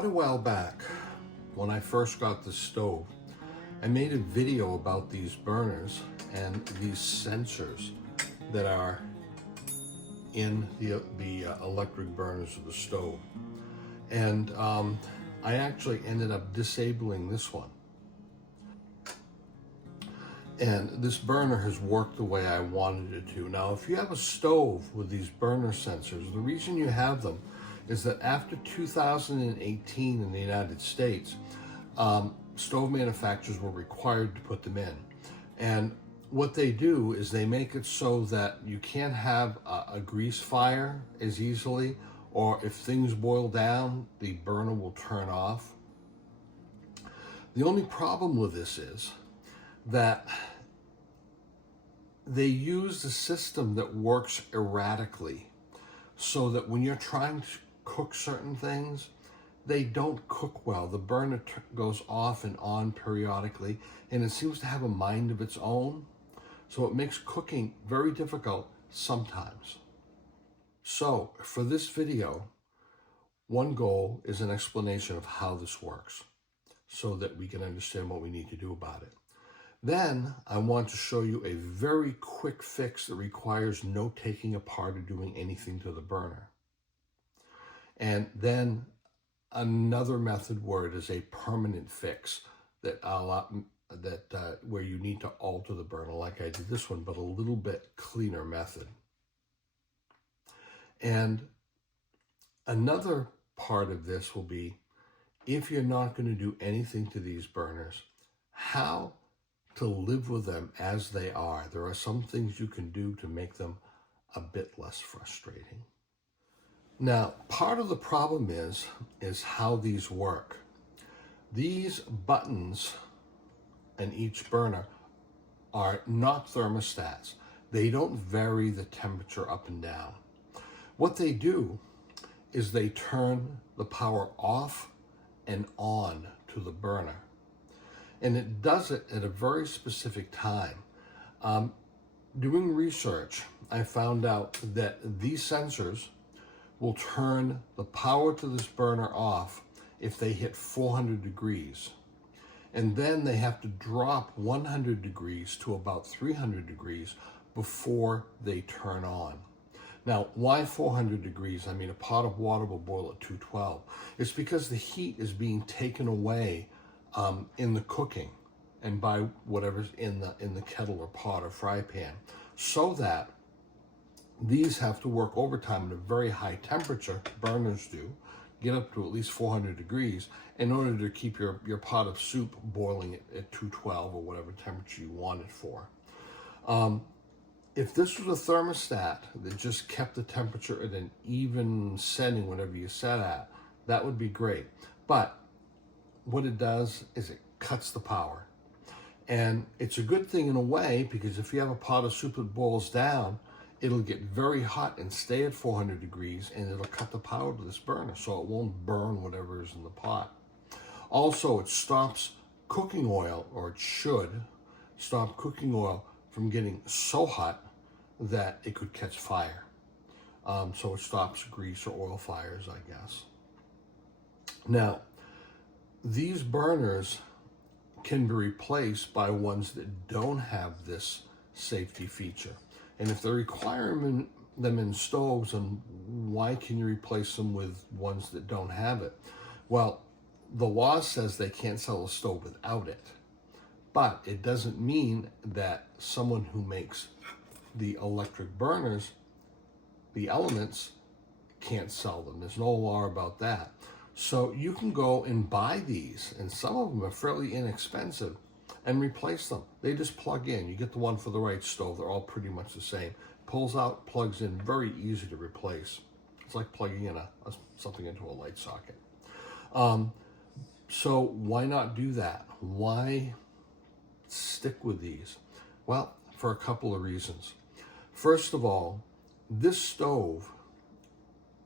Quite a while back, when I first got the stove, I made a video about these burners and these sensors that are in the electric burners of the stove. And I actually ended up disabling this one. And this burner has worked the way I wanted it to. Now, if you have a stove with these burner sensors, the reason you have them is that after 2018 in the United States, stove manufacturers were required to put them in. And what they do is they make it so that you can't have a grease fire as easily, or if things boil down, the burner will turn off. The only problem with this is that they use a system that works erratically, so that when you're trying to cook certain things, they don't cook well. The burner goes off and on periodically, and it seems to have a mind of its own, so it makes cooking very difficult sometimes. So for this video, one goal is an explanation of how this works so that we can understand what we need to do about it. Then I want to show you a very quick fix that requires no taking apart or doing anything to the burner. And then another method where it is a permanent fix that where you need to alter the burner like I did this one, but a little bit cleaner method. And another part of this will be, if you're not going to do anything to these burners, how to live with them as they are. There are some things you can do to make them a bit less frustrating. Now, part of the problem is how these work. These buttons in each burner are not thermostats. They don't vary the temperature up and down. What they do is they turn the power off and on to the burner. And it does it at a very specific time. Doing research, I found out that these sensors will turn the power to this burner off if they hit 400 degrees. And then they have to drop 100 degrees to about 300 degrees before they turn on. Now, why 400 degrees? I mean, a pot of water will boil at 212. It's because the heat is being taken away in the cooking and by whatever's in the kettle or pot or fry pan, so that these have to work overtime at a very high temperature. Burners do get up to at least 400 degrees in order to keep your pot of soup boiling at 212 or whatever temperature you want it for. If this was a thermostat that just kept the temperature at an even setting whatever you set at, that would be great. But what it does is it cuts the power. And it's a good thing in a way, because if you have a pot of soup that boils down, it'll get very hot and stay at 400 degrees, and it'll cut the power to this burner so it won't burn whatever is in the pot. Also, it stops cooking oil, or it should stop cooking oil from getting so hot that it could catch fire. So it stops grease or oil fires, I guess. Now, these burners can be replaced by ones that don't have this safety feature. And if they're requiring them in stoves, and why can you replace them with ones that don't have it? Well, the law says they can't sell a stove without it. But it doesn't mean that someone who makes the electric burners, the elements, can't sell them. There's no law about that. So you can go and buy these, and some of them are fairly inexpensive, and replace them. They just plug in. You get the one for the right stove. They're all pretty much the same. Pulls out, plugs in, very easy to replace. It's like plugging in something into a light socket. So why not do that? Why stick with these? Well, for a couple of reasons. First of all, this stove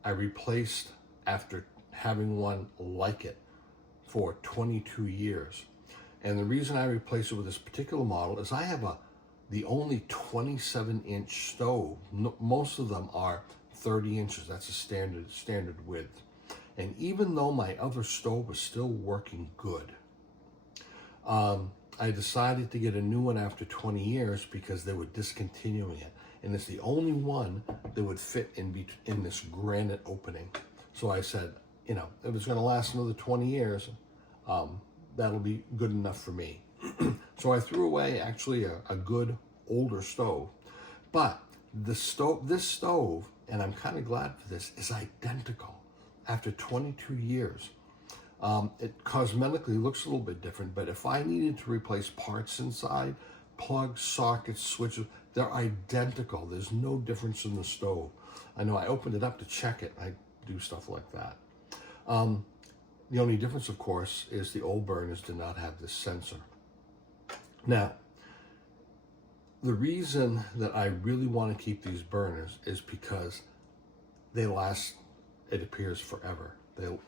I replaced after having one like it for 22 years. And the reason I replaced it with this particular model is I have the only 27-inch stove. Most of them are 30 inches. That's a standard width. And even though my other stove was still working good, I decided to get a new one after 20 years because they were discontinuing it. And it's the only one that would fit in this granite opening. So I said, you know, if it's going to last another 20 years, that'll be good enough for me. So I threw away actually a good older stove. But this stove, and I'm kind of glad for this, is identical after 22 years. It cosmetically looks a little bit different, but if I needed to replace parts inside, plugs, sockets, switches, they're identical. There's no difference in the stove. I know I opened it up to check it. I do stuff like that. The only difference, of course, is the old burners did not have this sensor. Now, the reason that I really want to keep these burners is because they last, it appears, forever.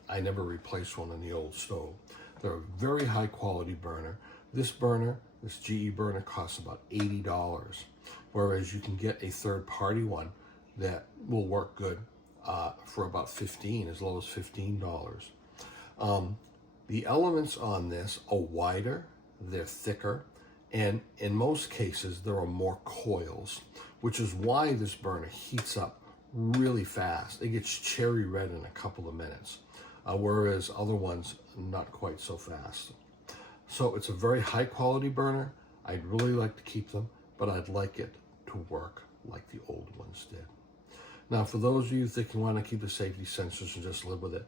I never replaced one on the old stove. They're a very high quality burner. This GE burner costs about $80, whereas you can get a third party one that will work good for about $15, as low as $15. The elements on this are wider, they're thicker, and in most cases there are more coils, which is why this burner heats up really fast. It gets cherry red in a couple of minutes, whereas other ones not quite so fast. So it's a very high quality burner. I'd really like to keep them, but I'd like it to work like the old ones did. Now, for those of you that want to keep the safety sensors and just live with it,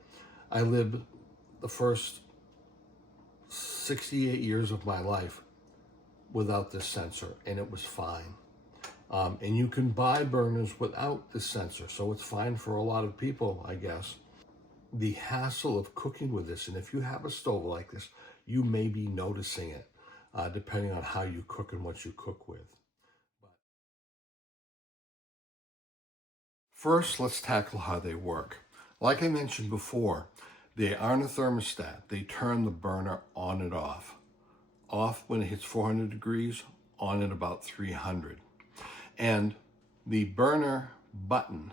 I lived the first 68 years of my life without this sensor, and it was fine. And you can buy burners without this sensor, so it's fine for a lot of people, I guess. The hassle of cooking with this, and if you have a stove like this, you may be noticing it, depending on how you cook and what you cook with. First, let's tackle how they work. Like I mentioned before, they aren't a thermostat. They turn the burner on and off. Off when it hits 400 degrees, on at about 300. And the burner button,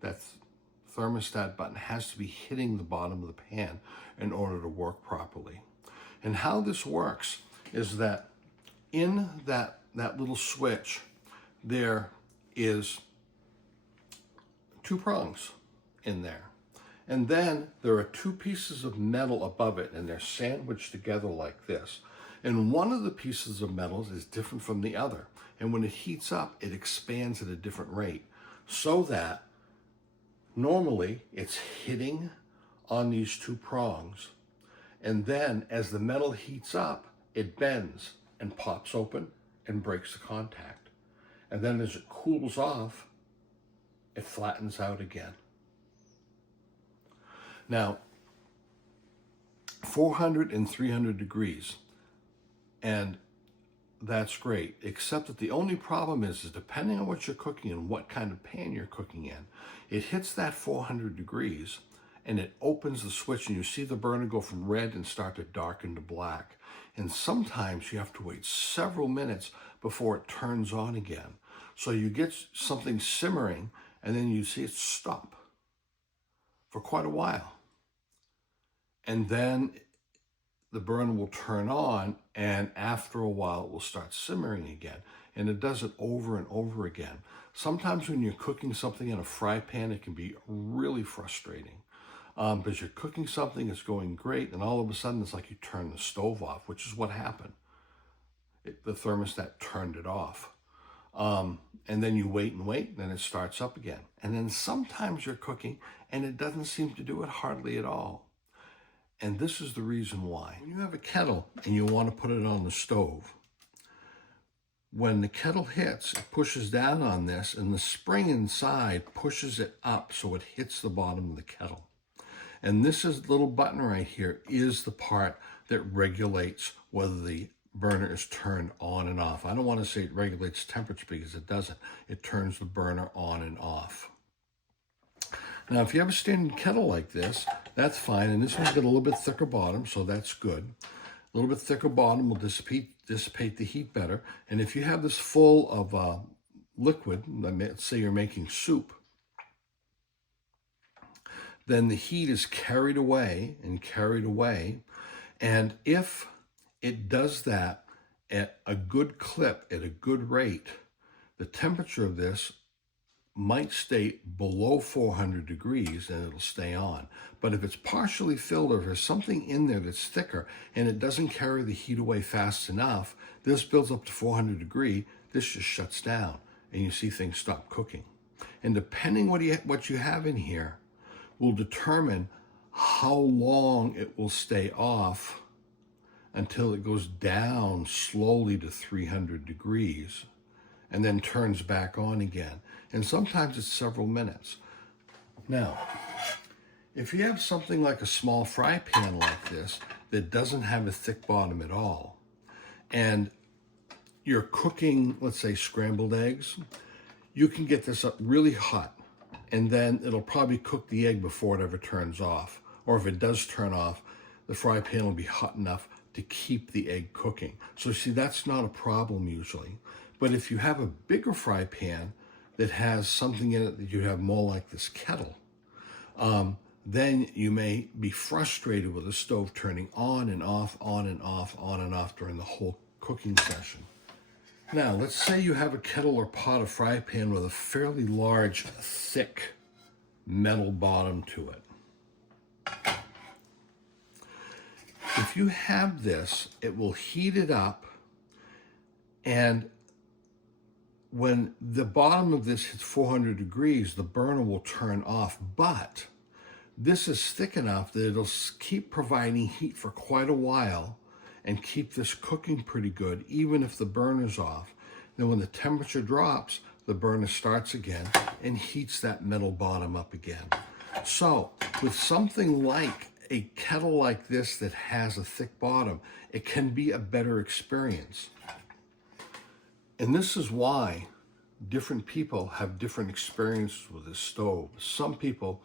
that's thermostat button, has to be hitting the bottom of the pan in order to work properly. And how this works is that in that little switch, there is 2 prongs in there. And then there are 2 pieces of metal above it, and they're sandwiched together like this. And one of the pieces of metal is different from the other. And when it heats up, it expands at a different rate, so that normally it's hitting on these 2 prongs. And then as the metal heats up, it bends and pops open and breaks the contact. And then as it cools off, it flattens out again. Now, 400 and 300 degrees, and that's great, except that the only problem is depending on what you're cooking and what kind of pan you're cooking in, it hits that 400 degrees and it opens the switch, and you see the burner go from red and start to darken to black. And sometimes you have to wait several minutes before it turns on again. So you get something simmering, and then you see it stop for quite a while. And then the burner will turn on, and after a while it will start simmering again. And it does it over and over again. Sometimes when you're cooking something in a fry pan, it can be really frustrating. Because you're cooking something, it's going great, and all of a sudden it's like you turn the stove off, which is what happened. The thermostat turned it off. And then you wait and wait, and then it starts up again. And then sometimes you're cooking, and it doesn't seem to do it hardly at all. And this is the reason why. When you have a kettle and you want to put it on the stove, when the kettle hits, it pushes down on this, and the spring inside pushes it up so it hits the bottom of the kettle. And this little button right here is the part that regulates whether the burner is turned on and off. I don't want to say it regulates temperature, because it doesn't. It turns the burner on and off. Now, if you have a standard kettle like this, that's fine. And this one's got a little bit thicker bottom, so that's good. A little bit thicker bottom will dissipate the heat better. And if you have this full of liquid, let's say you're making soup, then the heat is carried away and carried away. And if it does that at a good clip, at a good rate, the temperature of this might stay below 400 degrees and it'll stay on. But if it's partially filled or there's something in there that's thicker and it doesn't carry the heat away fast enough, this builds up to 400 degrees, this just shuts down and you see things stop cooking. And depending what you have in here will determine how long it will stay off until it goes down slowly to 300 degrees and then turns back on again. And sometimes it's several minutes. Now, if you have something like a small fry pan like this that doesn't have a thick bottom at all, and you're cooking, let's say, scrambled eggs, you can get this up really hot, and then it'll probably cook the egg before it ever turns off. Or if it does turn off, the fry pan will be hot enough to keep the egg cooking. So see, that's not a problem usually. But if you have a bigger fry pan that has something in it that you have more like this kettle, then you may be frustrated with the stove turning on and off, on and off, on and off during the whole cooking session. Now, let's say you have a kettle or pot or fry pan with a fairly large, thick metal bottom to it. If you have this, it will heat it up, and when the bottom of this hits 400 degrees, the burner will turn off, but this is thick enough that it'll keep providing heat for quite a while and keep this cooking pretty good, even if the burner's off. Then when the temperature drops, the burner starts again and heats that metal bottom up again. So with something like a kettle like this that has a thick bottom, it can be a better experience. And this is why different people have different experiences with this stove. Some people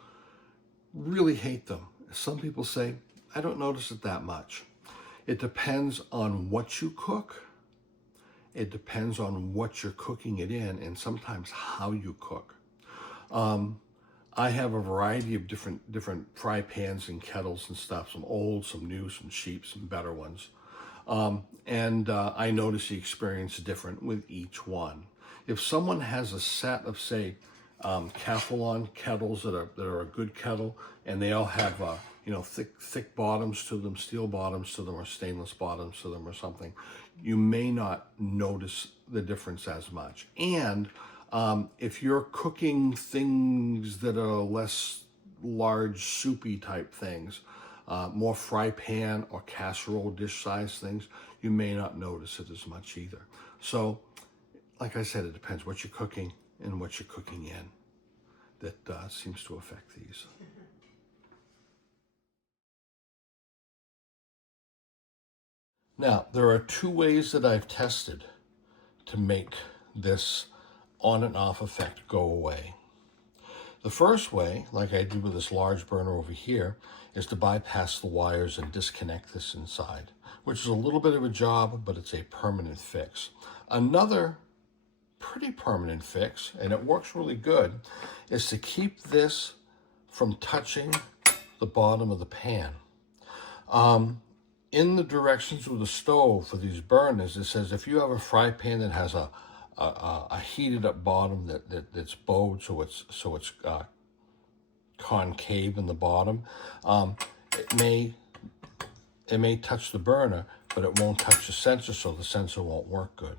really hate them. Some people say, I don't notice it that much. It depends on what you cook. It depends on what you're cooking it in, and sometimes how you cook. I have a variety of different fry pans and kettles and stuff, some old, some new, some cheap, some better ones. I notice the experience different with each one. If someone has a set of, say, Calphalon kettles that are a good kettle, and they all have thick bottoms to them, steel bottoms to them, or stainless bottoms to them, or something, you may not notice the difference as much. And if you're cooking things that are less large, soupy type things, more fry pan or casserole dish size things, you may not notice it as much either. So, like I said, it depends what you're cooking and what you're cooking in that seems to affect these. Now, there are two ways that I've tested to make this on and off effect go away. The first way, like I did with this large burner over here, is to bypass the wires and disconnect this inside, which is a little bit of a job, but it's a permanent fix. Another pretty permanent fix, and it works really good, is to keep this from touching the bottom of the pan. In the directions of the stove for these burners, it says if you have a fry pan that has a heated up bottom that's bowed, so it's concave in the bottom, it may touch the burner, but it won't touch the sensor, so the sensor won't work good.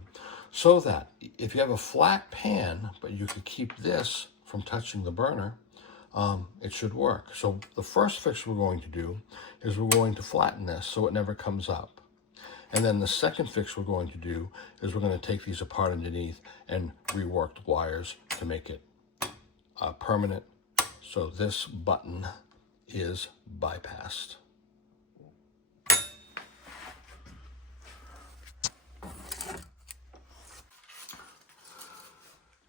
So that if you have a flat pan, but you could keep this from touching the burner, it should work. So the first fix we're going to do is we're going to flatten this so it never comes up. And then the second fix we're going to do is we're going to take these apart underneath and rework the wires to make it permanent. So this button is bypassed.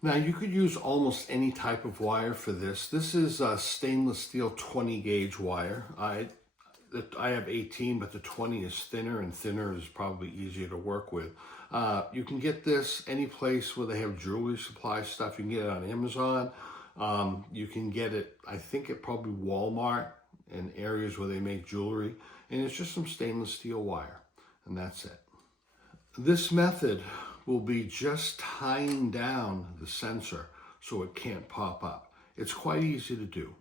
Now you could use almost any type of wire for this. This is a stainless steel 20 gauge wire. I have 18, but the 20 is thinner, and thinner is probably easier to work with. You can get this any place where they have jewelry supply stuff. You can get it on Amazon. You can get it, I think, at probably Walmart and areas where they make jewelry. And it's just some stainless steel wire, and that's it. This method will be just tying down the sensor so it can't pop up. It's quite easy to do.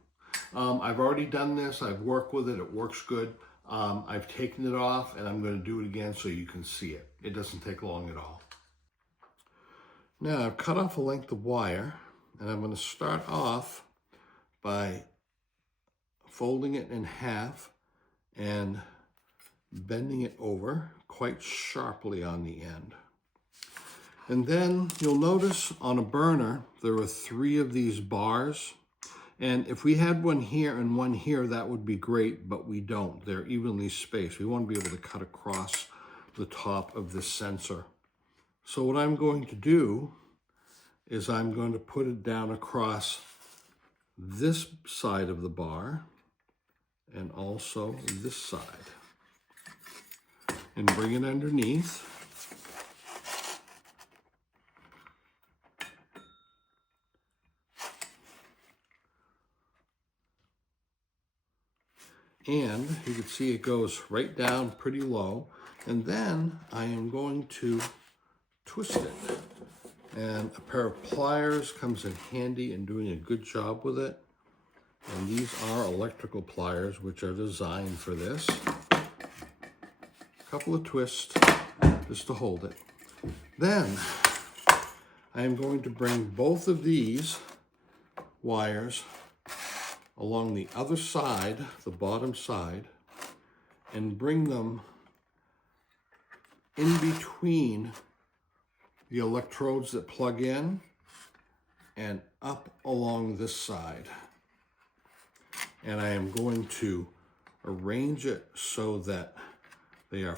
I've already done this. I've worked with it. It works good. I've taken it off, and I'm going to do it again so you can see it. It doesn't take long at all. Now, I've cut off a length of wire, and I'm going to start off by folding it in half and bending it over quite sharply on the end. And then you'll notice on a burner, there are 3 of these bars. And if we had one here and one here, that would be great, but we don't. They're evenly spaced. We want to be able to cut across the top of this sensor. So what I'm going to do is I'm going to put it down across this side of the bar and also this side. And bring it underneath. And you can see it goes right down pretty low. And then I am going to twist it. And a pair of pliers comes in handy in doing a good job with it. And these are electrical pliers, which are designed for this. A couple of twists just to hold it. Then I am going to bring both of these wires along the other side, the bottom side, and bring them in between the electrodes that plug in and up along this side. And I am going to arrange it so that they are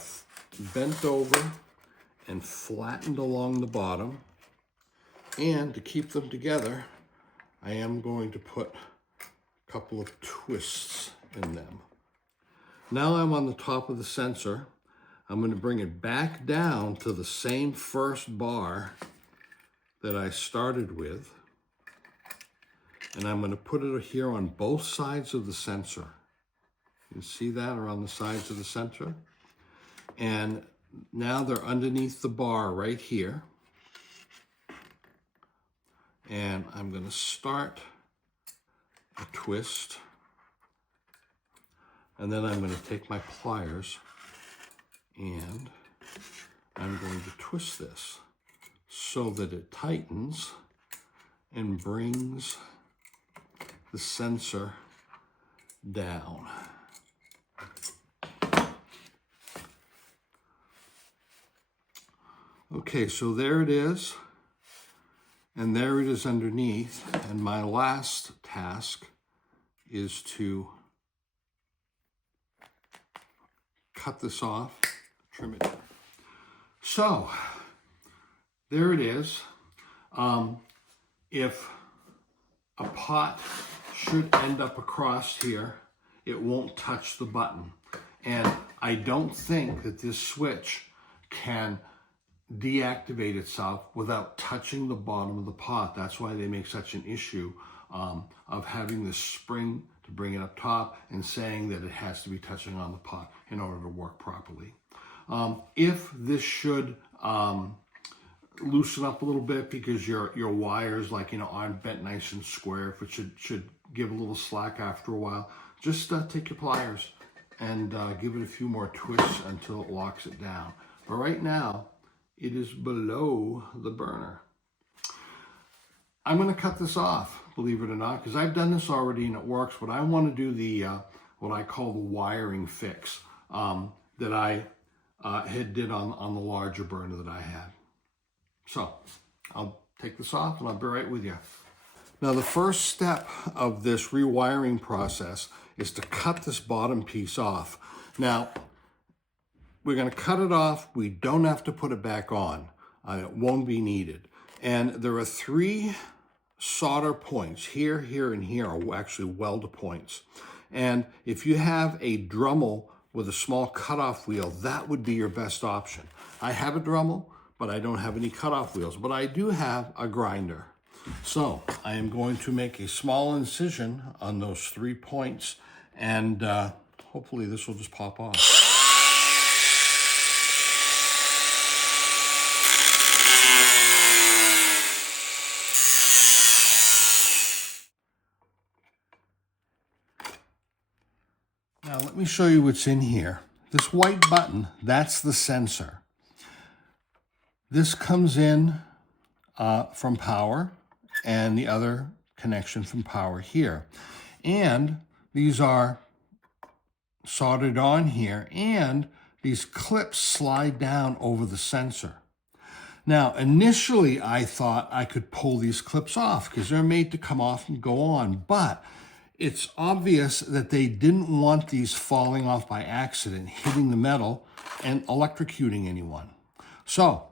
bent over and flattened along the bottom. And to keep them together, I am going to put a couple of twists in them. Now I'm on the top of the sensor. I'm going to bring it back down to the same first bar that I started with. And I'm going to put it here on both sides of the sensor. You see that, or on the sides of the sensor? And now they're underneath the bar right here. And I'm going to start a twist. And then I'm going to take my pliers and I'm going to twist this so that it tightens and brings the sensor down. Okay, so there it is, and there it is underneath, and my last task is to cut this off, trim it down. So, there it is. If a pot should end up across here, it won't touch the button. And I don't think that this switch can deactivate itself without touching the bottom of the pot. That's why they make such an issue of having this spring to bring it up top and saying that it has to be touching on the pot in order to work properly. If this should loosen up a little bit because your wires, like, aren't bent nice and square, if it should give a little slack after a while, just take your pliers and give it a few more twists until it locks it down. But right now, it is below the burner. I'm going to cut this off, believe it or not, because I've done this already and it works, but I want to do the what I call the wiring fix that I had did on the larger burner that I had. So I'll take this off and I'll be right with you. Now, the first step of this rewiring process is to cut this bottom piece off. Now, we're going to cut it off. We don't have to put it back on. It won't be needed. And there are 3 solder points. Here, here, and here are actually weld points. And if you have a Dremel with a small cutoff wheel, that would be your best option. I have a Dremel, but I don't have any cutoff wheels. But I do have a grinder. So I am going to make a small incision on those 3 points, and hopefully this will just pop off. Now let me show you what's in here. This white button, that's the sensor. This comes in from power, and the other connection from power here. And these are soldered on here, and these clips slide down over the sensor. Now, initially I thought I could pull these clips off because they're made to come off and go on, but it's obvious that they didn't want these falling off by accident, hitting the metal and electrocuting anyone. So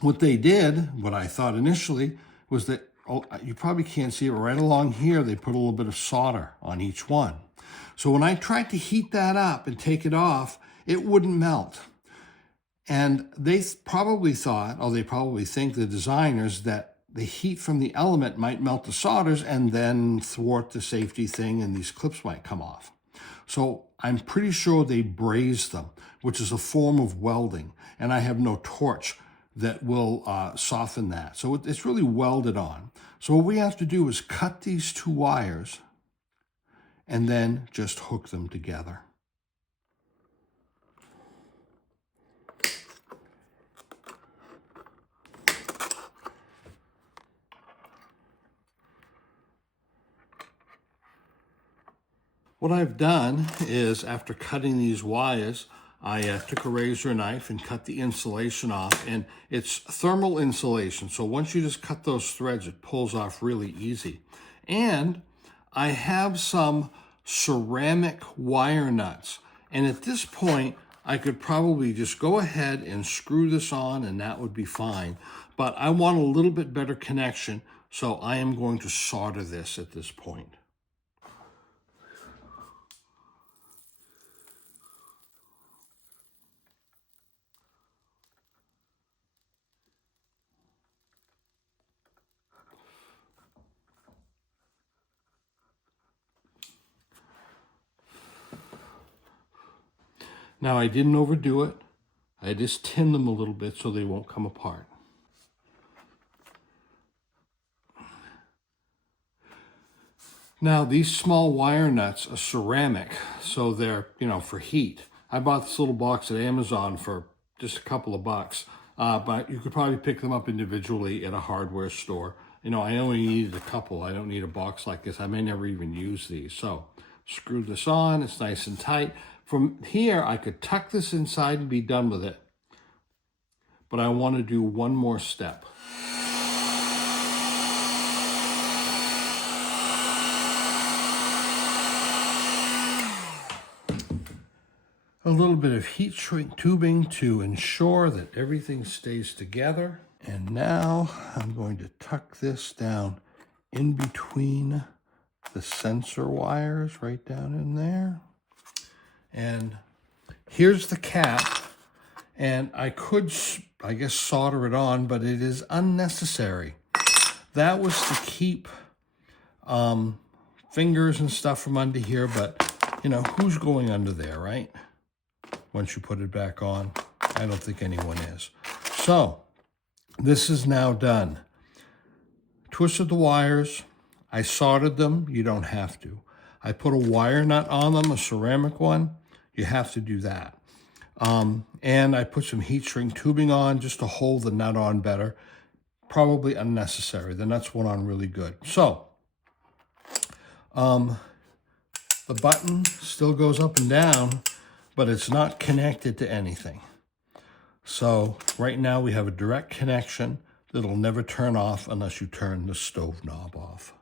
what they did, what I thought initially, was that, oh, you probably can't see it, right along here, they put a little bit of solder on each one. So when I tried to heat that up and take it off, it wouldn't melt. And they probably thought, or they probably think, the designers, that the heat from the element might melt the solders and then thwart the safety thing and these clips might come off. So I'm pretty sure they brazed them, which is a form of welding. And I have no torch that will soften that. So it's really welded on. So what we have to do is cut these 2 wires and then just hook them together. What I've done is, after cutting these wires, I took a razor knife and cut the insulation off, and it's thermal insulation. So once you just cut those threads, it pulls off really easy. And I have some ceramic wire nuts. And at this point, I could probably just go ahead and screw this on and that would be fine. But I want a little bit better connection, so I am going to solder this at this point. Now, I didn't overdo it. I just tinned them a little bit so they won't come apart. Now, these small wire nuts are ceramic, so they're, for heat. I bought this little box at Amazon for just a couple of bucks, but you could probably pick them up individually at a hardware store. I only needed a couple. I don't need a box like this. I may never even use these. So, screw this on. It's nice and tight. From here, I could tuck this inside and be done with it. But I want to do one more step. A little bit of heat shrink tubing to ensure that everything stays together. And now I'm going to tuck this down in between the sensor wires, right down in there. And here's the cap, and I could, I guess, solder it on, but it is unnecessary. That was to keep fingers and stuff from under here, but, who's going under there, right? Once you put it back on, I don't think anyone is. So, this is now done. Twisted the wires. I soldered them. You don't have to. I put a wire nut on them, a ceramic one. You have to do that. And I put some heat shrink tubing on just to hold the nut on better. Probably unnecessary. The nuts went on really good. So, the button still goes up and down, but it's not connected to anything. So right now we have a direct connection that'll never turn off unless you turn the stove knob off.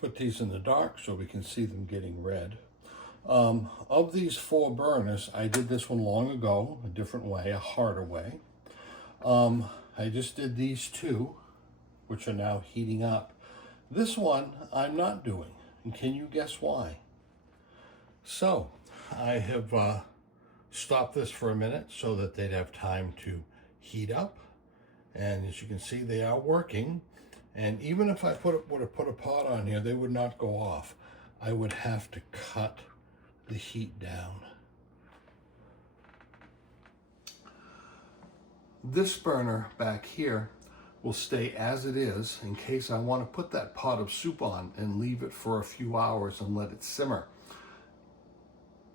Put these in the dark so we can see them getting red. Of these 4 burners, I did this one long ago, a different way, a harder way. I just did these 2, which are now heating up. This one I'm not doing, and can you guess why? So, I have stopped this for a minute so that they'd have time to heat up. And as you can see, they are working. And even if I would have put a pot on here, they would not go off. I would have to cut the heat down. This burner back here will stay as it is in case I want to put that pot of soup on and leave it for a few hours and let it simmer.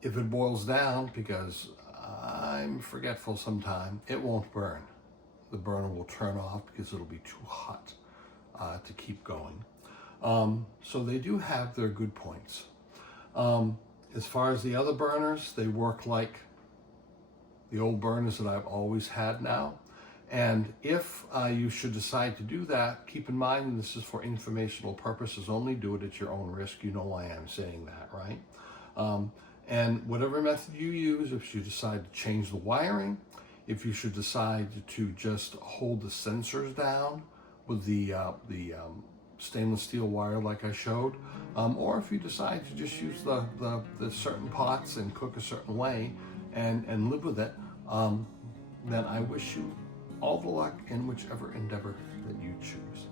If it boils down, because I'm forgetful sometime, it won't burn. The burner will turn off because it'll be too hot to keep going. So they do have their good points. As far as the other burners, they work like the old burners that I've always had now. And if you should decide to do that, keep in mind, and this is for informational purposes only, do it at your own risk. You know why I'm saying that, right? And whatever method you use, if you decide to change the wiring, if you should decide to just hold the sensors down with the stainless steel wire like I showed, or if you decide to just use the certain pots and cook a certain way and live with it, then I wish you all the luck in whichever endeavor that you choose.